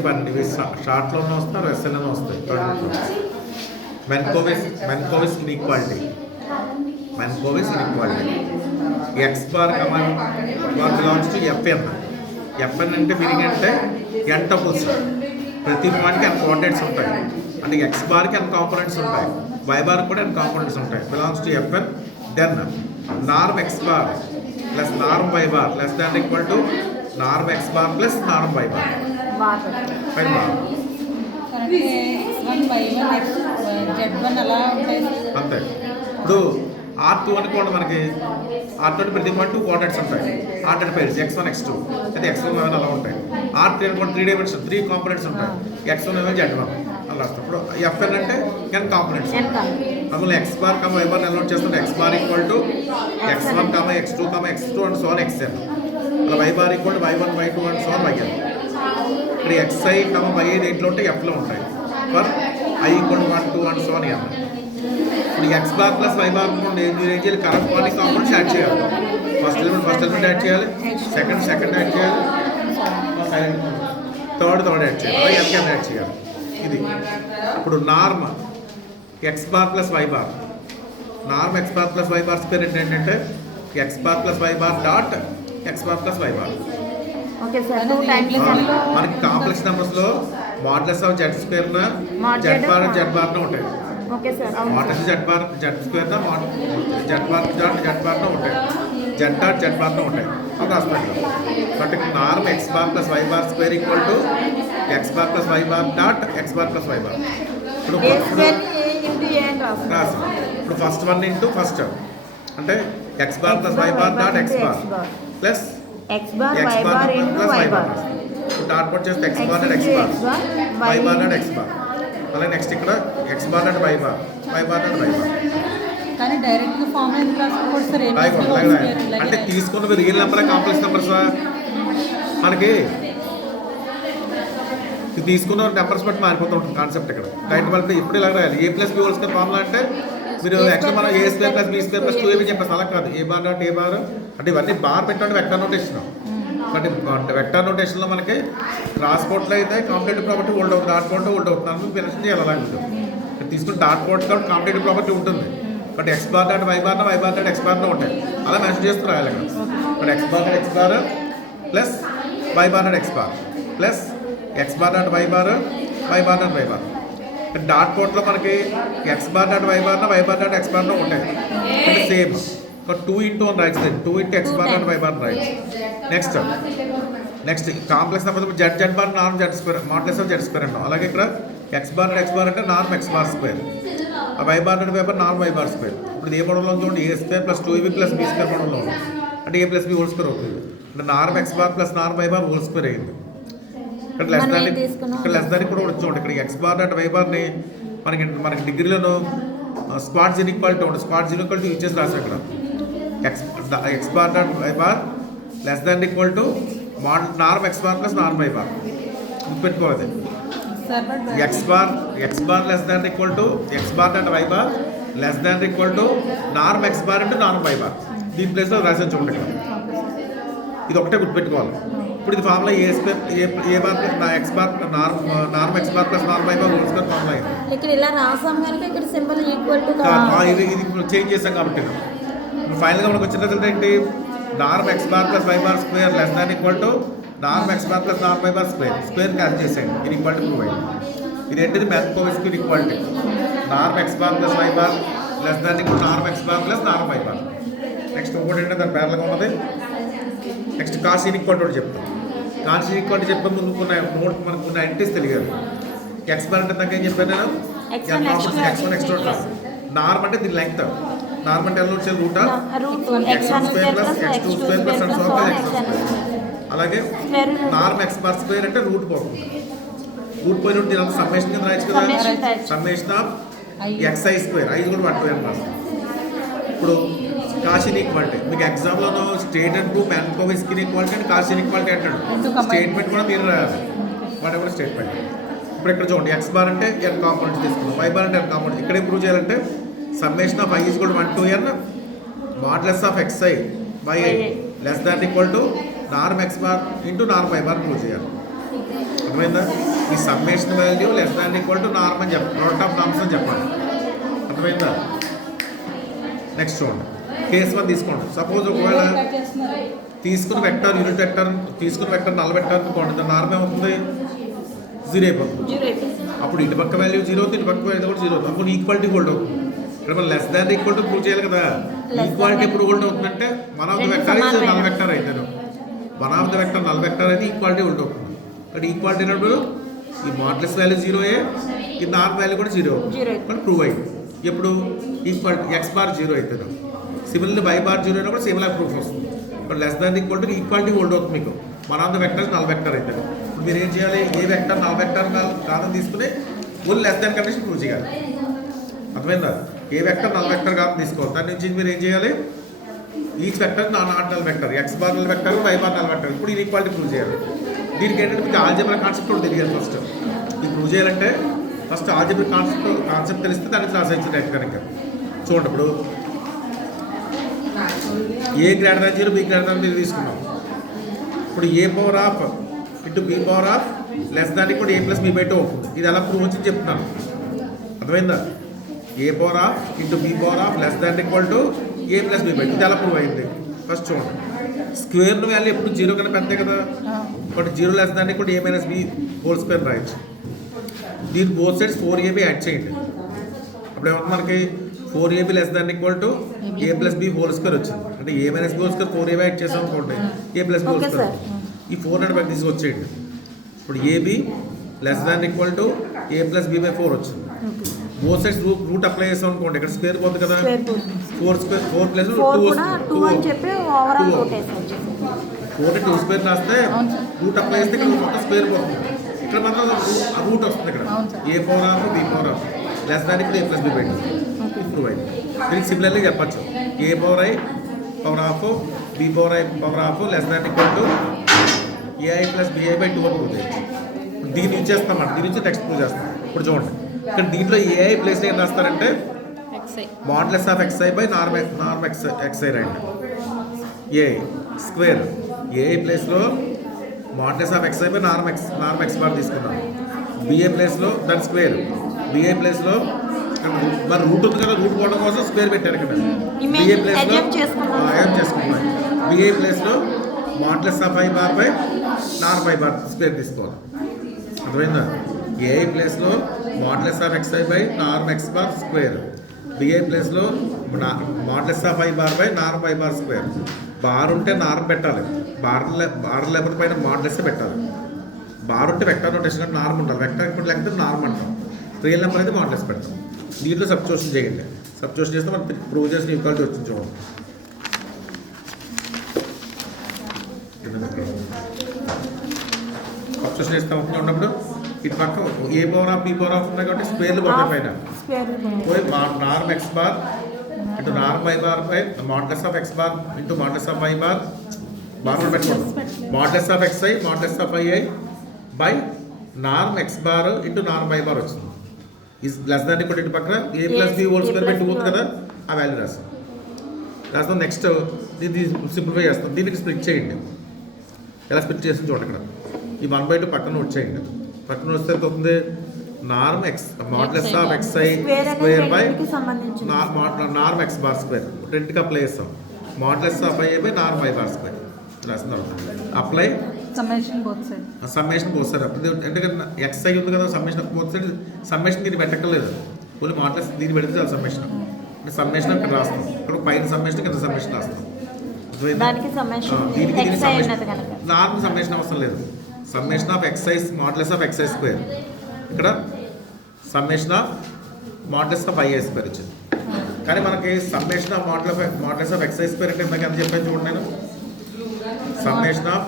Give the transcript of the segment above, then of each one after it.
ఇవి షార్ట్లోనే వస్తారు, ఎస్ఎల్లోనే వస్తాయి. Minkowski's inequality, Minkowski's inequality. X bar comma belongs to FN. FN అంటే మీనింగ్ అంటే ఎన్ టపుల్స్. ప్రతి పాయింట్కి ఎన్ కోఆర్డినేట్స్ ఉంటాయి. అంటే ఎక్స్ బార్కి ఎన్ కాంపోనెంట్స్ ఉంటాయి, వై బార్ కూడా ఎన్ కాంపోనెంట్స్ ఉంటాయి. Belongs to FN. Then norm X bar plus norm why bar less than equal to norm X bar plus norm why bar. అంతే. ఇప్పుడు R2 అనుకోండి, మనకి R2 ప్రతి point 2 coordinates ఉంటాయి. R2 pairs x1 x2 అయితే x1 y1 అలా ఉంటాయి. R3 అనుకోండి 3 డైమెన్షన్ 3 కాంపోనెంట్స్ ఉంటాయి. x1 y1 z1 అలా వస్తాయి. ఇప్పుడు fn అంటే n కాంపోనెంట్స్. అందులో x bar comma y bar allot చేస్తుంటే x bar equal to x1 comma x2 comma x2 and so on xn. అలా y bar equal to y1 y2 and so on yn. ఇక్కడ xi comma y దేంట్లో ఉంటాయి, fలో ఉంటాయి. For i equal to 1 2 and so on n. ఇప్పుడు X bar plus why bar ఏం చేయాలి, corresponding components add చేయాలి. ఫస్ట్ ఎలిమెంట్ యాడ్ చేయాలి, సెకండ్ యాడ్ చేయాలి, థర్డ్ యాడ్ చేయాలి, ఎఫ్ఎన్ యాడ్ చేయాలి. ఇది ఇప్పుడు norm X bar plus why bar. Norm X bar plus why bar square ఏంటంటే X bar plus why bar dot X bar plus why bar. మనకి complex నెంబర్స్లో modulus of Z square Z bar ఉంటాయి. Modulus Z square Z bar ఉంటాయి, Z bar ఉంటాయి. ఒక hospital but norm X bar plus why bar square equal to X bar plus why bar dot X bar plus why bar. ఇప్పుడు first one into first అంటే x bar plus why bar dot X bar plus x bar plus why bar. Dot పోట్ చేస్తే x bar dot X bar, y bar dot X bar. అలాగే next ఇక్కడ x bar dot y bar, y bar dot y bar. కానీ direct గా formula అంటే తీసుకున్నవి real number complex numbers. మనకి తీసుకున్న నెంబర్స్ బట్టి మారిపోతూ ఉంటుంది కాన్సెప్ట్. ఇక్కడ డైరెక్ట్ వాళ్ళకి ఇప్పుడు ఇలా రాయాలి, A plus B whole square formula అంటే మీరు యాక్చువల్ మనం A square plus B square plus 2ab చెప్పేసి అలా కాదు. A bar dot A bar అంటే ఇవన్నీ బార్ పెట్టండి వెక్టర్ నోటేషన్. బట్ వెక్టర్ నోటేషన్లో మనకి ట్రాన్స్పోర్ట్లో అయితే కాంపిటేటివ్ ప్రాపర్టీ హోల్డ్ అవుతుంది, డాట్ పోర్ట్ హోల్డ్ అవుతుంది. అందుకు మెన్షన్ చేయాలి. అలా ఉంటుంది తీసుకుని డాట్ పోర్ట్ కాబట్టి కాంపిటేటివ్ ప్రాపర్టీ ఉంటుంది. But x bar dot y bar dot x బార్లో ఉంటాయి. అలా మెన్షన్ చేస్తూ రాయాలి. But x bar dot X bar plus why bar dot X bar plus x bar dot y bar dot y bar. Dot పోర్ట్లో మనకి x bar dot y bar dot x బార్లో ఉంటాయి. అంటే సేమ్ ఒక 2 into 1 rights, 2 into x bar dot y bar rights. Next complex number z bar norm z square modulus of Z square అంటాం. అలాగే ఇక్కడ x bar అంటే norm X bar square, y bar dot y bar norm why bar square. ఇప్పుడు ఏ మోడల్లో చూడండి, A square plus 2ab plus B square మోడల్లో ఉంది. అంటే A plus B whole square అవుతుంది. అంటే norm X bar plus norm why bar whole square అయింది. ఇక్కడ లెస్ దానికి కూడా చూడండి, ఇక్కడ ఎక్స్ బార్ డాట్ వై బార్ని మనకి డిగ్రీలో స్క్వాడ్స్ ఇన్ఈక్వాలిటీ ఉంటుంది. స్క్వాడ్స్ ఇన్ఈక్వాలిటీ యూజ్ చేసి రాసాం. ఇక్కడ x bar dot y bar less than equal to norm X bar plus norm why bar. గుర్తుపెట్టుకోవాలి. X bar less than equal to X bar dot y bar less than equal to norm X bar into norm why bar. దీని ప్లేస్లో రాసే చూడండి. ఇది ఒకటే గుర్తుపెట్టుకోవాలి. ఇప్పుడు ఇది formula A square A bar x bar norm X bar plus norm why bar whole square formula అయింది. ఇక్కడ ఇలా రాసాం కనుక ఇక్కడ సింబల్ ఈక్వల్ టు ఇది చేంజ్ చేసాం కాబట్టి ఫైనల్గా మనకు వచ్చిన రిజల్ట్ ఏంటి, norm X bar plus why bar square less than equal to norm X bar plus norm why bar square cancel చేసేయండి. ఇది ఈక్వాలిటీ ప్రూవ్ అయింది. ఇది ఏంటిది Minkowski equality. Norm X bar plus why bar less than equal norm X bar plus norm why bar. Next ఇంకోటి ఏంటంటే దాని పేర్లుగా ఉన్నది. Next cos equality కూడా చెప్తాం. కాస్ ఈక్వాలిటీ చెప్పే ముందు మనకు ఉన్న ఎంట్రీస్ తెలియాలి. ఎక్స్ బార్ అంటే దాకా ఏం చెప్పాను నేను, x1 x2. నార్మ్ అంటే దీని లెంగ్త్. నార్మ్ అంటే ఎలా వచ్చేది root x1 square plus x2 square plus x1 square. అలాగే నార్మ్ ఎక్స్ బార్ స్క్వేర్ అంటే రూట్ పోతుంది. రూట్ పోయిన దీని అంతా సమ్మేషన్ కింద రాయచ్చు కదా. సమ్మేషన్ ఆఫ్ xi స్క్వేర్, ఐదు కూడా 1 2 అని. ఇప్పుడు కాస్ ఈక్వాలిటీ మీకు ఎగ్జామ్లోనూ stated to Minkowski equality and Cauchy's equality అంటాడు. స్టేట్మెంట్ కూడా మీరు రాయాలి, వాట్ ఎవర్ స్టేట్మెంట్. ఇప్పుడు ఇక్కడ చూడండి, ఎక్స్ బార్ అంటే ఎన్ కాంపోనెంట్స్ తీసుకున్నాం, వై బార్ అంటే ఎన్ కాంపోనెంట్. ఇక్కడ ఇంప్రూవ్ చేయాలంటే summation of i is equal to 1 to n modulus of xi by i less than equal to norm X bar into norm why bar prove చేయాలి. అర్థమైందా? ఈ summation value less than equal to norm అని చెప్పాలి, product of norms అని చెప్పాలి. అర్థమైందా? Next చూడండి, case 1 తీసుకోండి. సపోజ్ ఒకవేళ తీసుకున్న వెక్టర్ యూనిట్ వెక్టర్ తీసుకున్న వెక్టర్ నల్ వెక్టర్ అనుకోండి, దాని నార్మ్ ఏమవుతుంది? 0 అయిపోతుంది. అప్పుడు ఇటు పక్క వాల్యూ 0 అవుతుంది, ఇటు పక్క వాల్యూ కూడా 0 అవుతుంది. అప్పుడు ఈక్వాలిటీ హోల్డ్ అవుతుంది. ఇక్కడ మనం less than equal to prove చేయాలి కదా. ఈక్వాలిటీ ఎప్పుడు హోల్డ్ అవుతుందంటే వన్ ఆఫ్ ద వెక్టర్ ఇది నల్ వెక్టర్ అయితే, one of the vector null vector అయితే ఈక్వాలిటీ హోల్డ్ అవుతుంది. ఇక్కడ ఈక్వాలిటీ అయినప్పుడు ఈ మాడ్యులస్ వాల్యూ 0 ఈ నార్మ్ వాల్యూ కూడా 0 అవుతుంది. ప్రూవ్ అయింది. ఎప్పుడు ఈక్వాలిటీ ఎక్స్ బార్ 0 అవుతుంది. సిమిలర్లీ వై బార్ 0 అయినప్పుడు సిమిలర్ ప్రూఫ్ వస్తుంది. ఇప్పుడు less than equal to equality hold అవుతుంది. మీకు one of the vectors null vector అవుతుంది. ఇప్పుడు మీరు ఏం చేయాలి? ఏ వెక్టర్ నల్ వెక్టర్ కాదని తీసుకుని only less than condition prove చేయాలి. అర్థమైందా? ఏ వెక్టర్ నల్ వెక్టర్ కాదని తీసుకోవాలి. దాని నుంచి మీరు ఏం చేయాలి? Each vector not null vector, X bar null vector, Y bar null vector. ఇప్పుడు ఈక్వాలిటీ ప్రూవ్ చేయాలి. దీనికి ఏంటంటే మీకు ఆల్జీబ్రా కాన్సెప్ట్ కూడా తెలియాలి. ఫస్ట్ ఇది ప్రూవ్ చేయాలంటే ఫస్ట్ ఆల్జీబ్రా కాన్సెప్ట్ తెలిస్తే దానికి రాసేయచ్చు డైరెక్ట్ కనుక. చూడండి, ఇప్పుడు A greater than 0 B greater than 0 తీసుకున్నాం. ఇప్పుడు A power of into B power of less than equal A plus B by 2 అవుతుంది. ఇది ఎలా ప్రూవ్ వచ్చింది చెప్తున్నాను. అర్థమైందా? A power of into B power of less than equal to A plus B by 2. ఇది ఎలా ప్రూవ్ అయింది? First చూడండి, స్క్వేర్ వాల్యూ ఎప్పుడు 0 కన్నా పెద్దే కదా. But 0 less than equal A minus B whole square రాయొచ్చు. దీని బోత్ సైడ్స్ 4ab యాడ్ చేయండి. అప్పుడు ఏమన్నా మనకి 4ab less than equal to A plus B whole square వచ్చింది. అంటే A minus B whole square 4ab add చేసాం అనుకోండి, A plus B whole square. ఈ 400 బయట తీసుకొచ్చేయండి. ఇప్పుడు AB less than equal to A plus B by 4 వచ్చింది. Both sides route apply చేసాం అనుకోండి, ఇక్కడ స్క్వేర్ పోతుంది కదా. 4 ప్లస్ 2 వస్తుంది. 4 2 స్క్వేర్ రాస్తే రూట్ అప్లై చేస్తే ఇక్కడ మొత్తం స్క్వేర్ పోతుంది. ఇక్కడ మాత్రం రూట్ వస్తుంది. ఇక్కడ A power of B power of less than equal A plus B by 2 prove అయింది. దీనికి సిమిలర్లీ చెప్పచ్చు, A power I power of B power I power of less than equal to AI plus BI by 2 prove చేయొచ్చు. దీన్ని use చేస్తామంట, దీని నుంచి next prove చేస్తాం. ఇప్పుడు చూడండి, ఇక్కడ దీంట్లో ఏఐ ప్లేస్ ఏం రాస్తారంటే modulus of XI by norm XI right. A square AI ప్లేస్లో modulus of XI by norm X bar తీసుకున్నాం. బిఏ ప్లేస్లో దాని స్క్వేర్, బిఏ ప్లేస్లో మరి రూట్ ఉంది కదా, రూట్ పోవడం కోసం స్క్వేర్ పెట్టారు ఇక్కడ. బిఏ ప్లేస్లో ఏం చేసుకున్నాం, బిఏ ప్లేస్లో modulus of I bar by norm I bar square తీసుకోవాలి. అర్థమైందా? ఏఐ ప్లేస్లో modulus of XI by norm X bar square, BI ప్లేస్లో modulus of I bar by norm I bar square. Bar ఉంటే norm పెట్టాలి, bar level పైన modulus పెట్టాలి. Bar ఉంటే vector notation అంటే నార్మ్ ఉండాలి, వెక్టర్ ఇప్పుడు లెంగ్త్ నార్మ్ అంటాం, రియల్ నెంబర్ అయితే మాడ్యులస్ పెడతాం. దీంట్లో సబ్స్టిట్యూషన్ చేయండి. సబ్స్టిట్యూషన్ చేస్తే మనం ప్రూవ్ చేసిన ఈక్వాలిటీ వచ్చింది. చూడండి, సబ్స్టిట్యూషన్ చేస్తాం ఉన్నప్పుడు ఇటు పక్క A power of B power of ఉన్నాయి కాబట్టి స్క్వేర్లు పడతాయి పైన. పోయి norm X bar into norm I bar by modulus of x bar into modulus of I bar bar కూడా పెట్టుకోండి. Modulus of XI modulus of II by norm X bar into norm I bar వచ్చింది. Is less than equal ఇటు పక్కన A plus B whole square by 2 ఉంది కదా, ఆ value రాస్తాం. Next దీన్ని సింప్లిఫై చేస్తాం. దీనికి స్ప్లిట్ చేయండి. ఎలా స్ప్లిట్ చేస్తుంది చూడండి, ఇక్కడ ఈ 1/2 పక్కన వచ్చేయండి. పక్కన వస్తే అవుతుంది norm x modulus of XI square by norm X bar square. రెండుకి అప్లై చేస్తాం. Modulus of I by norm I bar square రాస్తున్నాం. Apply summation both side. ఎందుకంటే ఎక్స్ఐ ఉంది కదా, సమ్మేషన్ బోత్ సైడ్. సమ్మేషన్ దీన్ని పెట్టక్కర్లేదు, ఓన్లీ మాడ్యులస్ దీన్ని పెడితే చాలు. సమ్మేషన్ అక్కడ రాస్తాం. ఇక్కడ పైన సమ్మేషన్ కింద సమ్మేషన్ రాస్తాం. నార్మ్ సమ్మేషన్ అవసరం లేదు. Summation of XI modulus of XI square, ఇక్కడ summation of modulus of II square వచ్చింది. కానీ మనకి summation of modulus of XI square అంటే ఎంత అని చెప్పాను చూడండి. నేను summation of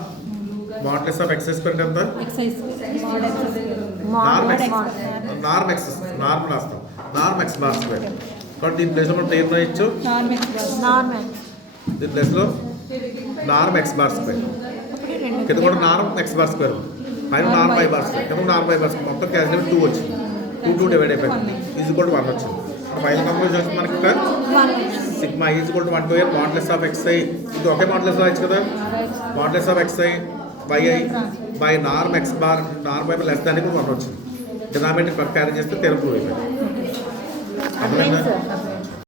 modulus of XI square ఎంత? నార్మ్ రాస్తాం. Norm X bar square. కాబట్టి దీని ప్లేస్లో మనం ఏం రాయొచ్చు? దీని ప్లేస్లో నార్మ్ ఎక్స్ బార్ స్క్వేర్. కింద కూడా నార్మ్ ఎక్స్ బార్ స్క్వేర్, పైన నార్మ్ ఐ బార్ స్క్వేర్, కింద నార్మ్ ఐ బార్ స్క్వేర్. మొత్తం క్యాన్సిల్ 2 వచ్చింది. 2 డివైడ్ అయిపోయింది. ఈజ్ ఈక్వల్ టు 1 వచ్చింది. ఫైనల్ కంక్లూజన్ వచ్చి మనకి ఇక్కడ sigma is equal to 1/n modulus of xi. ఇది ఒకే మాడ్యులస్ రాయొచ్చు కదా. Modulus of XI by norm X bar norm by less దానికి 1 వచ్చింది. డినామినేటర్ క్యారీ చేస్తే తెర ప్రూవ్ అయిపోయింది. అర్థమైంది సార్.